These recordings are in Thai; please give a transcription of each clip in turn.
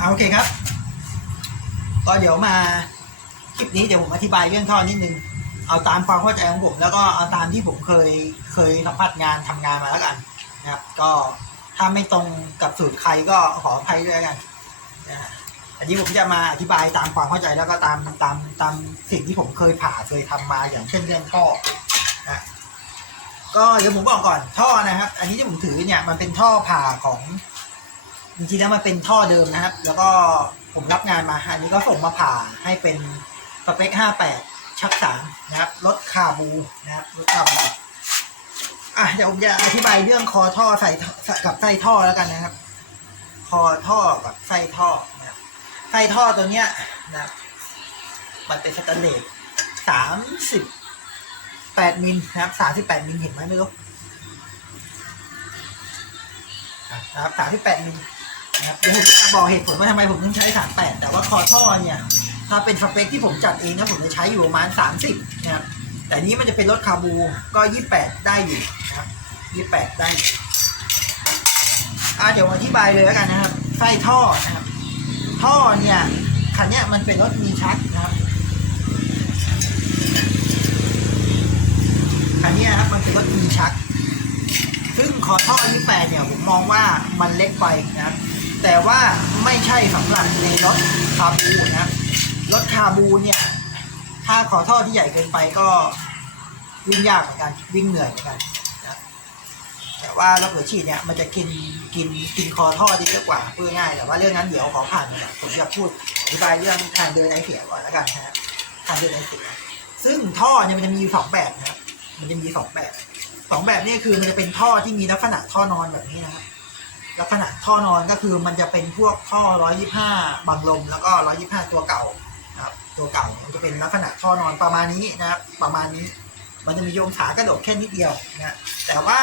เอาโอเคครับ ก็เดี๋ยวมาคลิปนี้เดี๋ยวผมอธิบายเรื่องท่อนิดนึง เอาตามความเข้าใจของผม แล้วก็เอาตามที่ผมเคยเคยสัมผัสงานทำงานมาแล้วกันนะครับ ก็ถ้าไม่ตรงกับสูตรใครก็ขออภัยด้วยกันนะอันนี้ผมจะมาอธิบายตามความเข้าใจแล้วก็ตามตามตามสิ่งที่ผมเคยผ่าเคยทำมาอย่างเช่นเรื่องท่อนะก็เดี๋ยวผมบอกก่อนท่อนะครับ อันนี้ที่ผมถือเนี่ยมันเป็นท่อผ่าของ จริงๆแล้วมันเป็นท่อเดิมนะครับ แล้วก็ผมรับงานมาอันนี้ก็ส่งมาผ่าให้เป็นสเปค 58 ชักสามนะครับรถคาบูนะครับรถคาบูอะเดี๋ยวผมจะอธิบายเรื่องคอท่อใส่กับไส้ท่อแล้วกันนะครับ คอท่อกับไส้ท่อนะครับไส้ท่อตัวเนี้ยนะมันเป็นสแตนเลสสามสิบแปดมิลนะครับสามสิบแปดมิลเห็นไหมไม่รู้นะครับสามสิบแปดมิล นะครับเดี๋ยวผมจะบอกเหตุผลว่าทำไมผมถึงใช้สามแปดแต่ว่าคอท่อเนี่ย ถ้าเป็นสเปคที่ผมจัดเองนะผมจะใช้อยู่ประมาณสามสิบนะครับแต่นี้มันจะเป็นรถคาบูก็ยี่แปดได้อยู่นะครับยี่แปดได้อ่าเดี๋ยวอธิบายเลยแล้วกันนะครับไส้ท่อนะครับ ท่อเนี่ยคันเนี้ยมันเป็นรถมีชักนะครับคันนี้นะครับมันเป็นรถมีชัก ซึ่งคอท่อ28เนี่ยผมมองว่ามันเล็กไปนะครับ แต่ว่าไม่ใช่สำหรับในรถคาบูนะรถคาบูเนี่ย ถ้าขอท่อที่ใหญ่เกินไปก็วิ่งยากเหมือนกันวิ่งเหนื่อยเหมือนกันนะแต่ว่ารถหัวฉีดเนี่ยมันจะกินกินกินคอท่อดีเยอะกว่าพูดง่ายแต่ว่าเรื่องนั้นเดี๋ยวขอผ่านไปก่อนผมจะพูดอธิบายเรื่องทางเดินไอเสียก่อนแล้วกันนะครับทางเดินไอเสียซึ่งท่อเนี่ยมันจะมีสองแบบนะมันจะมีสองแบบสองแบบนี่คือมันจะเป็นท่อที่มีลักษณะท่อนอนแบบนี้นะครับ ลักษณะท่อนอนก็คือมันจะเป็นพวกท่อ 125 บังลมแล้วก็ 125 ตัวเก่านะครับตัวเก่ามันจะเป็นลักษณะท่อนอนประมาณนี้นะครับประมาณนี้ มันจะมีโยงขากระโดดแค่นิดเดียวนะแต่ว่า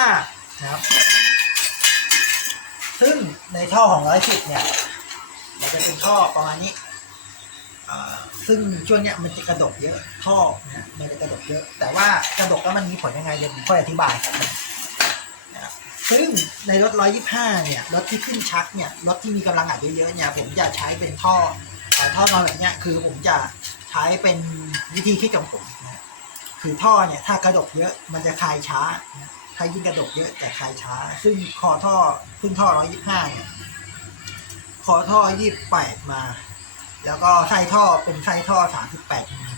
นะครับซึ่งในท่อของร้อยสิบเนี่ยมันจะเป็นท่อประมาณนี้อ่าซึ่งช่วงเนี้ยมันจะกระดกเยอะท่อนะมันจะกระดกเยอะ แต่ว่ากระดกแล้วมันมีผลยังไงเดี๋ยวผมค่อยอธิบายนะ ซึ่งในรถ 125 เนี่ย รถที่ขึ้นชักเนี่ย รถที่มีกำลังอัดเยอะๆ เนี่ย ผมจะใช้เป็นท่อเอ่ท่อนอนแบบเนี้ย คือผมจะใช้เป็นวิธีคิดของผมนะคือท่อเนี่ย ถ้ากระดกเยอะ มันจะคลายช้า ถ้ายิ่งกระดกเยอะแต่คลายช้า ซึ่งคอท่อขึ้นท่อ 125 เนี่ย คอท่อ 28 มา แล้วก็ไส้ท่อเป็นไส้ท่อ 38มิล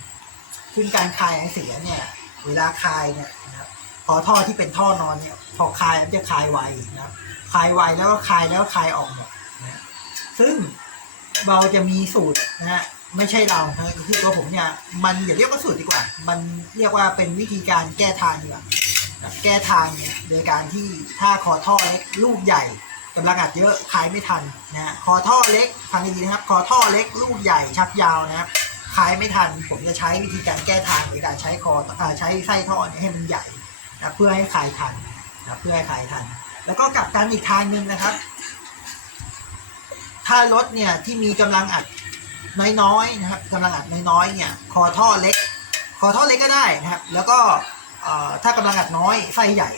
ซึ่งการคลายไอเสียเนี่ย เวลาคลายเนี่ยนะครับ อท่อที่เป็นท่อนอนเนี่ย พอคลายมันจะคลายไวนะครับคลายไวแล้วก็คลายแล้วคลายออกหมดนะฮะซึ่งเราจะมีสูตรนะฮะไม่ใช่เรานะคือตัวผมเนี่ย มันอย่าเรียกว่าสูตรดีกว่า มันเรียกว่าเป็นวิธีการแก้ทางดีกว่าแก้ทางเนี่ยโดยการที่ถ้าคอท่อเล็กลูกใหญ่กำลังอัดเยอะคลายไม่ทันนะฮะคอท่อเล็กฟังดีๆนะครับคอท่อเล็กลูกใหญ่ชักยาวนะครับคลายไม่ทัน ผมจะใช้วิธีการแก้ทางโดยการใช้คออใช้ไส้ท่อให้มันใหญ่ นะเพื่อให้คลายทันนะเพื่อให้คลายทัน แล้วก็กลับกันอีกทางหนึ่งนะครับ ถ้ารถเนี่ยที่มีกำลังอัดน้อยๆนะครับกำลังอัดน้อยๆเนี่ยคอท่อเล็ก คอท่อเล็กก็ได้นะครับ แล้วก็ถ้ากำลังอัดน้อยไส้ใหญ่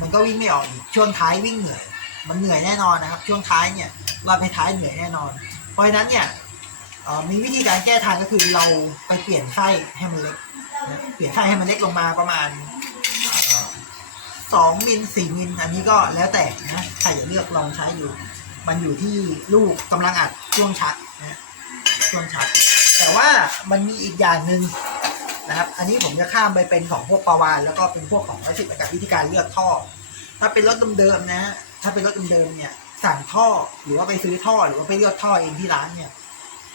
มันก็วิ่งไม่ออกอีกช่วงท้ายวิ่งเหนื่อย มันเหนื่อยแน่นอนนะครับ ช่วงท้ายเนี่ยรอบท้ายเหนื่อยแน่นอน เพราะฉะนั้นเนี่ยมีวิธีการแก้ทางก็คือเราไปเปลี่ยนไส้ให้มันเล็ก เปลี่ยนไส้ให้มันเล็กลงมาประมาณ สองมิลสี่มิลอันนี้ก็แล้วแต่นะใครจะเลือกลองใช้อยู่ มันอยู่ที่ลูกกำลังอัดช่วงชักนะช่วงชักแต่ว่ามันมีอีกอย่างหนึ่งนะครับ อันนี้ผมจะข้ามไปเป็นของพวกปาวาน แล้วก็เป็นพวกของร้อยสิบกับวิธีการเลือกท่อ ถ้าเป็นรถเดิมๆนะ ถ้าเป็นรถเดิมๆเนี่ยสั่งท่อหรือว่าไปซื้อท่อหรือว่าไปเลือกท่อเองที่ร้านเนี่ย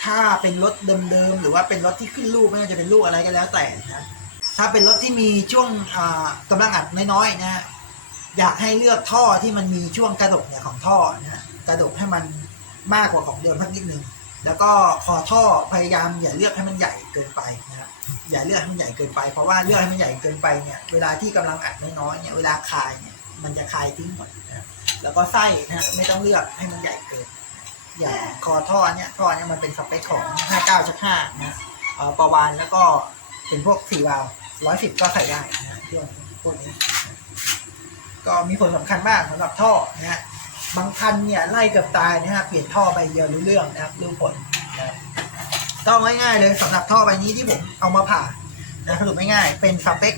ถ้าเป็นรถเดิมๆหรือว่าเป็นรถที่ขึ้นลูกไม่ว่าจะเป็นลูกอะไรก็แล้วแต่นะถ้าเป็นรถที่มีช่วงอ่ากำลังอัดน้อยๆนะฮะ อยากให้เลือกท่อที่มันมีช่วงกระดกเนี่ยของท่อนะฮะกระดกให้มันมากกว่าของเดิมสักนิดนึงแล้วก็คอท่อพยายามอย่าเลือกให้มันใหญ่เกินไปนะครับอย่าเลือกให้มันใหญ่เกินไป เพราะว่าเลือกให้มันใหญ่เกินไปเนี่ยเวลาที่กำลังอัดน้อยๆเนี่ยเวลาคายเนี่ยมันจะคายทิ้งหมดนะแล้วก็ไส้นะฮะไม่ต้องเลือกให้มันใหญ่เกิน อย่างคอท่อเนี่ยท่อเนี่ยมันเป็นสเปคของ 59ชัก5นะเอ่อประวานแล้วก็เป็นพวก4วาล์ว110 ก็ใส่ได้นะเครื่องพวกนี้ ก็มีผลสำคัญมากสำหรับท่อนะฮะบางคันเนี่ยไล่เกือบตายนะฮะเปลี่ยนท่อไปเดียวรู้เรื่องนะครับรู้ผลนะครับต้องง่ายๆเลยสำหรับท่อใบนี้ที่ผมเอามาผ่านะสรุปง่ายๆเป็นสเปค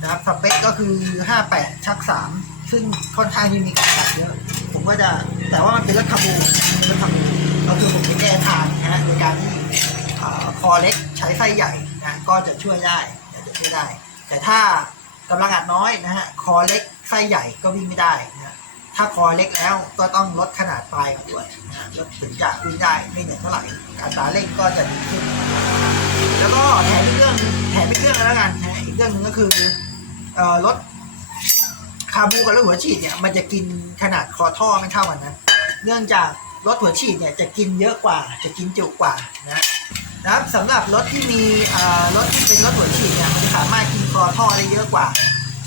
นะครับสเปคก็คือ 58 ชัก 3 ซึ่งค่อนข้างที่มีการตัดเยอะผมก็จะแต่ว่ามันเป็นรถคาบูเป็นรถคาบูก็คือผมจะแก้ทางนะฮะในการที่คอเล็กใช้ไส้ใหญ่นะก็จะช่วยได้จะช่วยได้ แต่ถ้ากำลังอัดน้อยนะฮะคอเล็ก ไส้ใหญ่ก็วิ่งไม่ได้นะถ้าคอเล็กแล้วก็ต้องลดขนาดปลายด้วยนะลดถึงจะวิ่งได้ไม่เหนื่อยเท่าไหร่อัตราเร่งก็จะดีขึ้น แล้วก็แถมอีกเรื่องแถมอีกเรื่องแล้วกันนะอีกเรื่องหนึงก็คือเอ่อรถคาบูกับรถหัวฉีดเนี่ยมันจะกินขนาดคอท่อไม่เท่ากันนะเนื่องจากรถหัวฉีดเนี่ยจะกินเยอะกว่า จะกินจุกว่านะนะครับสำหรับรถที่มีรถที่เป็นรถหัวฉีดเนี่ยมันจะสามารถกินคอท่อได้เยอะกว่า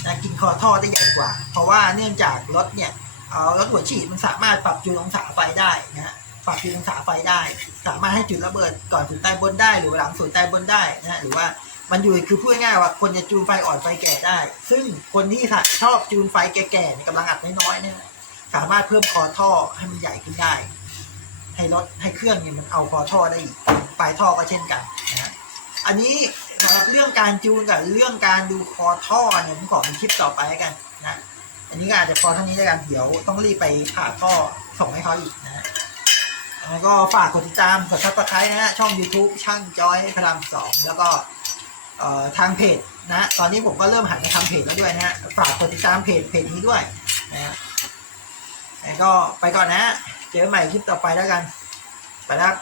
นะกินคอท่อได้ใหญ่กว่า เพราะว่าเนื่องจากรถเนี่ยเอ่อรถหัวฉีดมันสามารถปรับจูนองศาไฟได้นะฮะปรับจูนองศาไฟได้ สามารถให้จุดระเบิดก่อนศูนย์ใต้บนได้ หรือหลังศูนย์ใต้บนได้นะฮะหรือว่ามันอยู่คือพูดง่ายว่าคนจะจูนไฟอ่อนไฟแก่ได้ ซึ่งคนที่ชอบจูนไฟแก่ๆกำลังอัดน้อยๆเนี่ยสามารถเพิ่มคอท่อให้มันใหญ่ขึ้นได้ ให้รถให้เครื่องเนี่ยมันเอาคอท่อได้อีกปลายท่อก็เช่นกันนะฮะอันนี้ สำหรับเรื่องการจูนกับเรื่องการดูคอท่อเนี่ยผมขอเป็นคลิปต่อไปแล้วกันนะอันนี้ก็อาจจะพอเท่านี้แล้วกันเดี๋ยวต้องรีบไปผ่าท่อส่งให้เขาอีกนะแล้วก็ฝากกดติดตามกดซับสไครต์นะฮะช่อง YouTube ช่างจอยพลังสองแล้วก็เอ่อทางเพจนะตอนนี้ผมก็เริ่มหันมาทำเพจแล้วด้วยนะฮะฝากกดติดตามเพจเพจนี้ด้วยนะฮะแล้วก็ไปก่อนนะ เจอกันใหม่คลิปต่อไปแล้วกัน ไปแล้ว